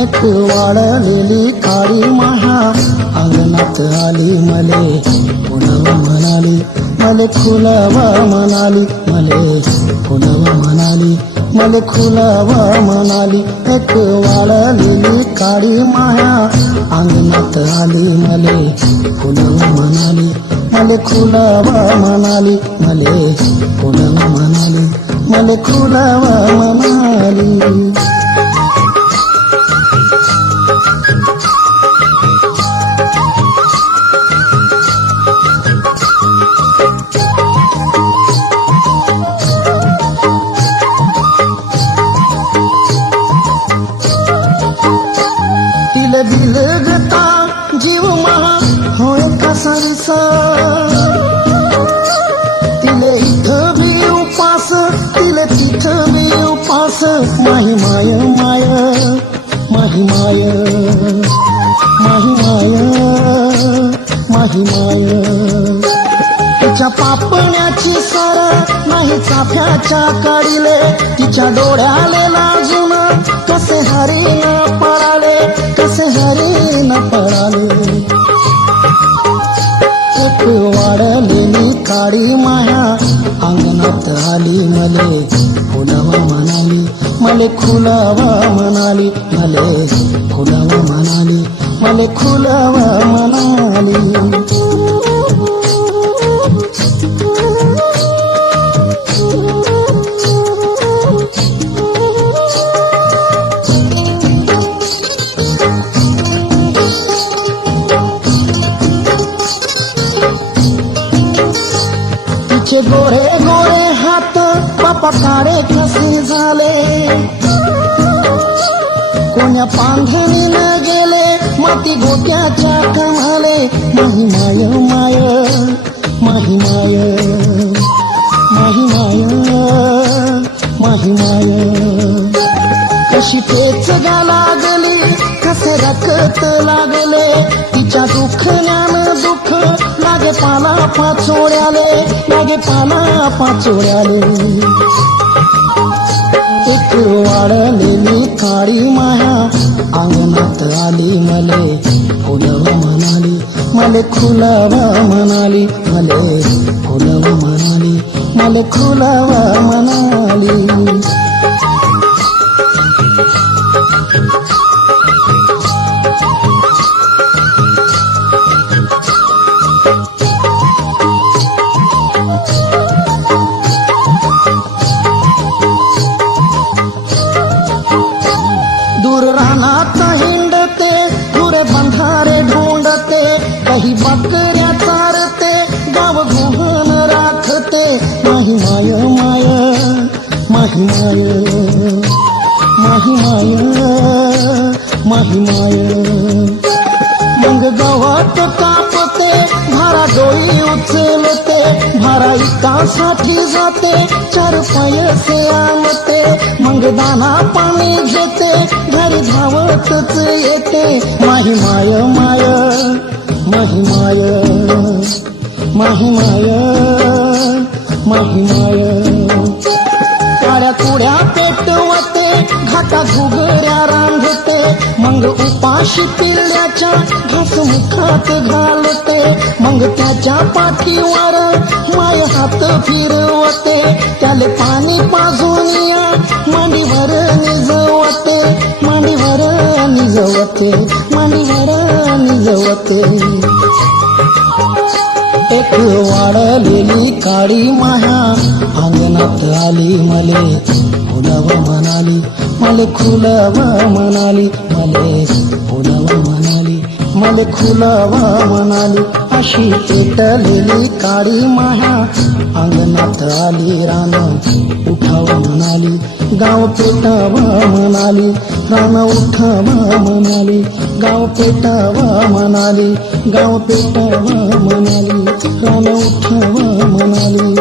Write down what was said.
एक वाळलेली काळी माहा अंगणात आली मले फुलव म्हणाली मले खुलव म्हणाली मले खुलव म्हणाली मले खुलव म्हणाली एक वाळलेली काळी माहा अंगणात आली मले फुलव म्हणाली मले खुलव म्हणाली मले खुलव म्हणाली मले खुलव म्हणाली तिले दिलगता जीव महा होय कसा विसा तिले इथं बी उपास तिले तिथं बी उपास माही माय माय माही माय माही माय माही माय तिच्या पापण्याची सर नाही चाफ्याच्या काढिले तिच्या डोळ्याले लाजून कसे हरी न पळाले कसे हरी न पळाले एक वाढलेली काळी माया अंगणात आली मले फुलव म्हणाली मले खुलव म्हणाली मले खुलव म्हणाली मले खुलव म्हणाली तिचे गोरे गोरे हात बापा काळे कसे झाले कोण्या पांढरीने गेले माती गोट्याच्या कमाले माही माय माय माही माय माही माय माही माय कशी पेच गा लागली कसे रखत लागले तिच्या दुखण्यानं दुःख लागे पाला पाचोळ्याले लागे पाला पाचोळ्याले एक वाढलेली काळी माया अंगणात आली मले फुलव म्हणाली मले खुलव म्हणाली मले खुलव म्हणाली मले खुलव म्हणाली दूर रानात हिंडते दुरे बंधारे ढोंडते काही बकऱ्या चारते गाव घुमन राखते माही माय माय माही माय माही माय माही माय मग गवत कापते भारा डोई उचलते भारा इकासाठी जाते चार पैसे आणते मग दाना पाणी घेते घरी धावतच येते माही माय माय माही माय माही माय माही माय काळ्या कुड्या पेटवते घाटा घुगड्या रांधते मग उपाशी पिल्ल्याच्या घास मुखात घालते मग त्याच्या पाठीवर माय हात फिरवते त्याले पाणी पाजून या मांडीवर निजवते मांडीवर निजवते मांडीवर निजवते एक वाढलेली काळी माया अंगणात आली मले फुलव म्हणाली मले खुलव म्हणाली मले फुलव म्हणाली मले खुलव म्हणाली अशी पेटलेली काळी माया अंगणात आली रान उठाव म्हणाली गाव पेटाव म्हणाली रान उठाव म्हणाली गाव पेटाव म्हणाली गाव पेटाव म्हणाली रान उठाव म्हणाली